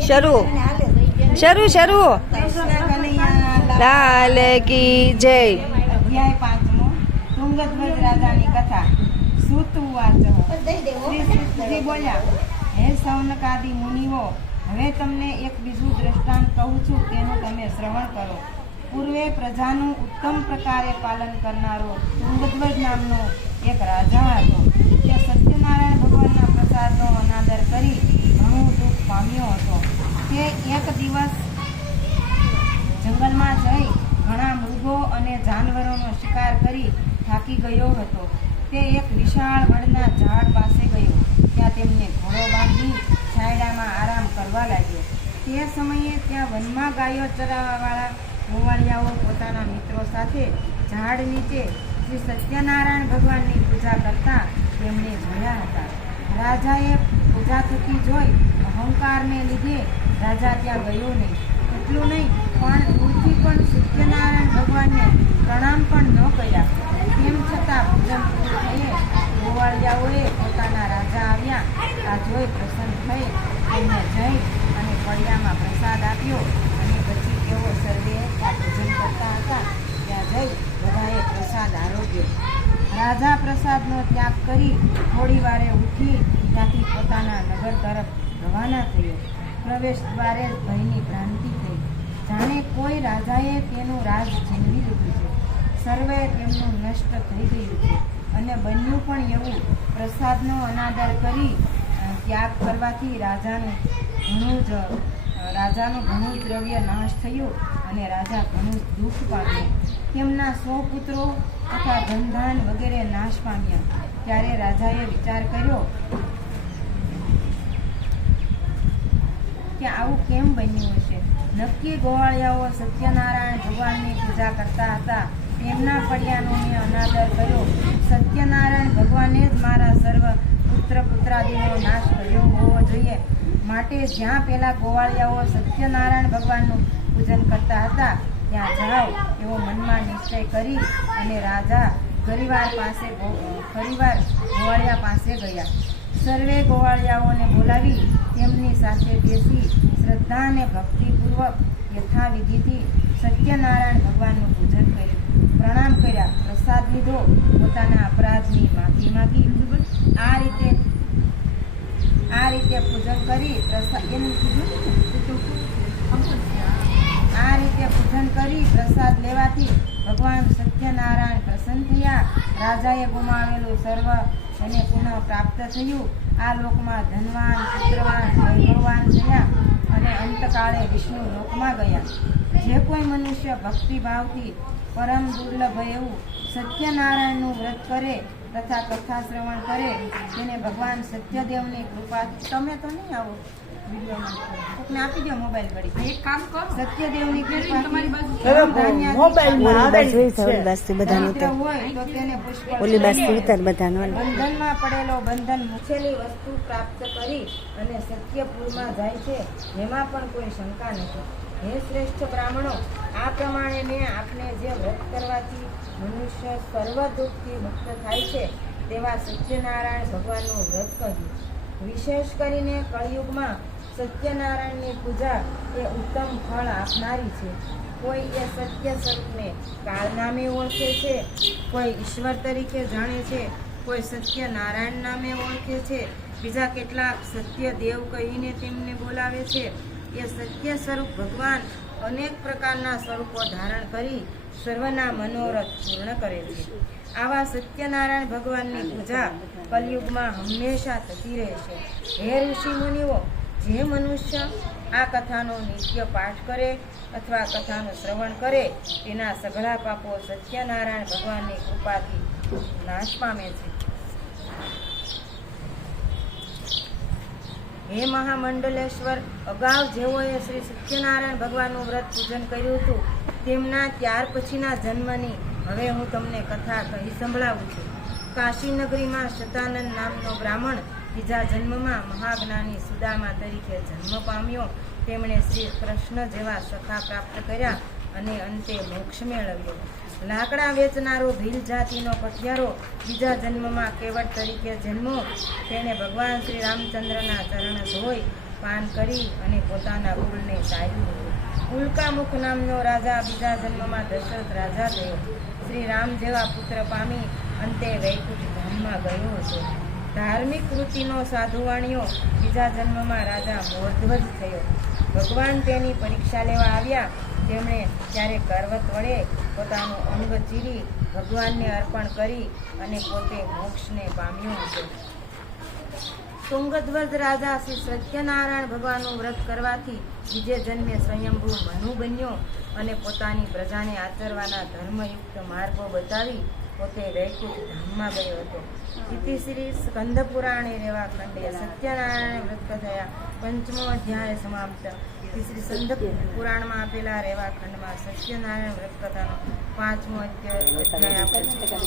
શરૂ શરૂ શરૂ લાલ કી જય। અધ્યાય 5મો તુંગધ્વજ રાજાની કથા। સૂત ઉવાચ શ્રી સૂતજી બોલ્યા, હે સૌનકાદિ મુનિઓ, હવે તમને એક બીજું દ્રષ્ટાંત કહું છું, તેનું તમે શ્રવણ કરો। પૂર્વે પ્રજાનું ઉત્તમ પ્રકારે પાલન કરનારો તુંગધ્વજ નામનો એક રાજા હતો। તે સત્યનારાયણ ભગવાનના પ્રસાદનો અનાદર કરી ઘણું દુઃખ પામ્યો હતો। તે એક દિવસ જંગલમાં જઈ ઘણા મૃગો અને જાનવરોનો શિકાર કરી થાકી ગયો હતો। તે એક વિશાળ વડના ઝાડ પાસે ગયો। ત્યાં તેમને ઘોડો બાંધી છાયડામાં આરામ કરવા લાગ્યો। તે સમયે ત્યાં વનમાં ગાયો ચરાવવાવાળા ગોવાળિયાઓ પોતાના મિત્રો સાથે ઝાડ નીચે શ્રી સત્યનારાયણ ભગવાનની પૂજા કરતા તેમને જોયા હતા। રાજાએ પૂજા થતી જોઈ અહંકારને લીધે રાજા ત્યાં ગયો નહીં। એટલું નહીં પણ દૂરથી પણ સત્યનારાયણ ભગવાનને પ્રણામ પણ ન કર્યા। તેમ છતાં પૂજન પૂરું થયે ગોવાળિયાઓએ પોતાના રાજા આવ્યા આ જોઈ પ્રસન્ન થઈ તેમને જઈ અને ફળિયામાં પ્રસાદ આપ્યો। અને પછી તેઓ સર્વે ત્યાં પૂજન કરતા હતા ત્યાં જઈ બધાએ પ્રસાદ આરોગ્યો। રાજા પ્રસાદનો ત્યાગ કરી થોડી વારે ઉઠી ત્યાંથી પોતાના નગર તરફ રવાના થયો। પ્રવેશ દ્વારે ભયની ભ્રાંતિ થઈ, જાણે કોઈ રાજાએ તેનું રાજ છીનવી લીધું છે। સર્વે તેમનું નષ્ટ થઈ ગયું છે। અને બન્યું પણ એવું, પ્રસાદનો અનાદર કરી ત્યાગ કરવાથી રાજાનું ઘણું દ્રવ્ય નાશ થયું અને રાજા ઘણું દુઃખ પામ્યો। તેમના 100 પુત્રો તથા ધનધાન વગેરે નાશ પામ્યા। ત્યારે રાજાએ વિચાર કર્યો કે આવું કેમ બન્યું હશે? નક્કી ગોવાળિયાઓ સત્યનારાયણ ભગવાનની પૂજા કરતા હતા, તેમના ફળિયાનો મેં અનાદર કર્યો। સત્યનારાયણ ભગવાને જ મારા સર્વ પુત્રાદિનો નાશ કર્યો હોવો જોઈએ। માટે જ્યાં પેલા ગોવાળિયાઓ સત્યનારાયણ ભગવાનનું પૂજન કરતા હતા ત્યાં જાઓ એવો મનમાં નિશ્ચય કરી અને રાજા ફરીવાર ગોવાળિયા પાસે ગયા। સર્વે ગોવાળિયાઓને બોલાવી તેમની સાથે બેસી શ્રદ્ધા અને ભક્તિપૂર્વક યથાવિધિથી સત્યનારાયણ ભગવાનનું પૂજન કર્યું, પ્રણામ કર્યા, પ્રસાદ લીધો, પોતાના અપરાધની માફી માગી। આ રીતે પૂજન કરી પ્રસાદ લેવાથી ભગવાન સત્યનારાયણ પ્રસન્ન થયા। રાજાએ ગુમાવેલું સર્વ એને પુનઃ પ્રાપ્ત થયું। આ લોકમાં ધનવાન, પુત્રવાન, વૈભવવાન થયા અને અંતકાળે વિષ્ણુ લોકમાં ગયા। જે કોઈ મનુષ્ય ભક્તિભાવથી પરમ દુર્લભ એવું સત્યનારાયણનું વ્રત કરે તથા કથા શ્રવણ કરે તેને ભગવાન સત્યદેવની કૃપા। તમે તો નહીં આવો વિડીયોમાં, આપી દો મોબાઈલ વળી, એક કામ કરો, સત્યદેવની કૃપા હોય તો તેને બંધનમાં પડેલો બંધન મુછેલી વસ્તુ પ્રાપ્ત કરી અને સત્યપુરમાં જાય છે, જેમાં પણ કોઈ શંકા નથી। હે શ્રેષ્ઠ બ્રાહ્મણો, આ પ્રમાણે મેં આપને જે વ્રત કરવાથી મનુષ્ય સર્વ દુઃખથી મુક્ત થાય છે તેવા સત્યનારાયણ ભગવાનનું વ્રત કહ્યું। વિશેષ કરીને કળિયુગમાં સત્યનારાયણની પૂજા એ ઉત્તમ ફળ આપનારી છે। કોઈ એ સત્ય સ્વરૂપને કાળ નામે ઓળખે છે, કોઈ ઈશ્વર તરીકે જાણે છે, કોઈ સત્યનારાયણ નામે ઓળખે છે, બીજા કેટલાક સત્ય દેવ કહીને તેમને બોલાવે છે। એ સત્ય સ્વરૂપ ભગવાન અનેક પ્રકારના સ્વરૂપો ધારણ કરી સર્વના મનોરથ પૂર્ણ કરે છે। આવા સત્યનારાયણ ભગવાનની પૂજા કલયુગમાં હંમેશા થતી રહેશે। હે ઋષિ મુનિઓ, જે મનુષ્ય આ કથાનો નિત્ય પાઠ કરે અથવા કથાનું શ્રવણ કરે તેના સઘળા પાપો સત્યનારાયણ ભગવાનની કૃપાથી નાશ પામે છે। હે મહામંડલેશ્વર, અગાઉ જેઓએ શ્રી સત્યનારાયણ ભગવાનનું વ્રત પૂજન કર્યું હતું તેમના ત્યાર પછીના જન્મની હવે હું તમને કથા કહી સંભળાવું છું। કાશી નગરીમાં શતાનંદ નામનો બ્રાહ્મણ બીજા જન્મમાં મહાજ્ઞાની સુદામા તરીકે જન્મ પામ્યો। તેમણે શ્રી કૃષ્ણ જેવા સખા પ્રાપ્ત કર્યા અને અંતે મોક્ષ મેળવ્યો। લાકડા વેચનારો ભીલ જાતિનો પઠિયારો બીજા જન્મમાં કેવટ તરીકે જન્મો। તેને ભગવાન શ્રી રામચંદ્રના ચરણ ધોઈ પાન કરી અને પોતાના કુળને ચાલ્યું હતું. ઉલ્કામુખ નામનો રાજા બીજા જન્મમાં દશરથ રાજા થયો. શ્રી રામ જેવા પુત્ર પામી અંતે વૈકુંઠ ધામમાં ગયો હતો. ધાર્મિક વૃત્તિનો સાધુવાણીઓ બીજા જન્મમાં રાજા મોરધ્વજ થયો. ભગવાન તેની પરીક્ષા લેવા આવ્યા. તેમણે ત્યારે કરવત વડે પોતાનું અંગ ચીરી ભગવાનને અર્પણ કરી અને પોતે મોક્ષને પામ્યો હતો. તુંગધ્વજ રાજા શ્રી સત્યનારાયણ ભગવાનનું વ્રત કરવાથી બીજે જન્મે સ્વયંભૂ મનુ બન્યો અને પોતાની પ્રજાને આચરવાના ધર્મયુક્ત માર્ગો બતાવી પોતે વૈકુંઠ ધામમાં ગયો હતો. ઇતિ શ્રી સ્કંદ પુરાણે રેવા ખંડે સત્યનારાયણ વ્રત કથયા 5મો અધ્યાય સમાપ્ત. ઇતિ શ્રી સ્કંદ પુરાણમાં આપેલા રેવા ખંડમાં સત્યનારાયણ વ્રત કથાનો 5મો અધ્યાય આપેલ છે.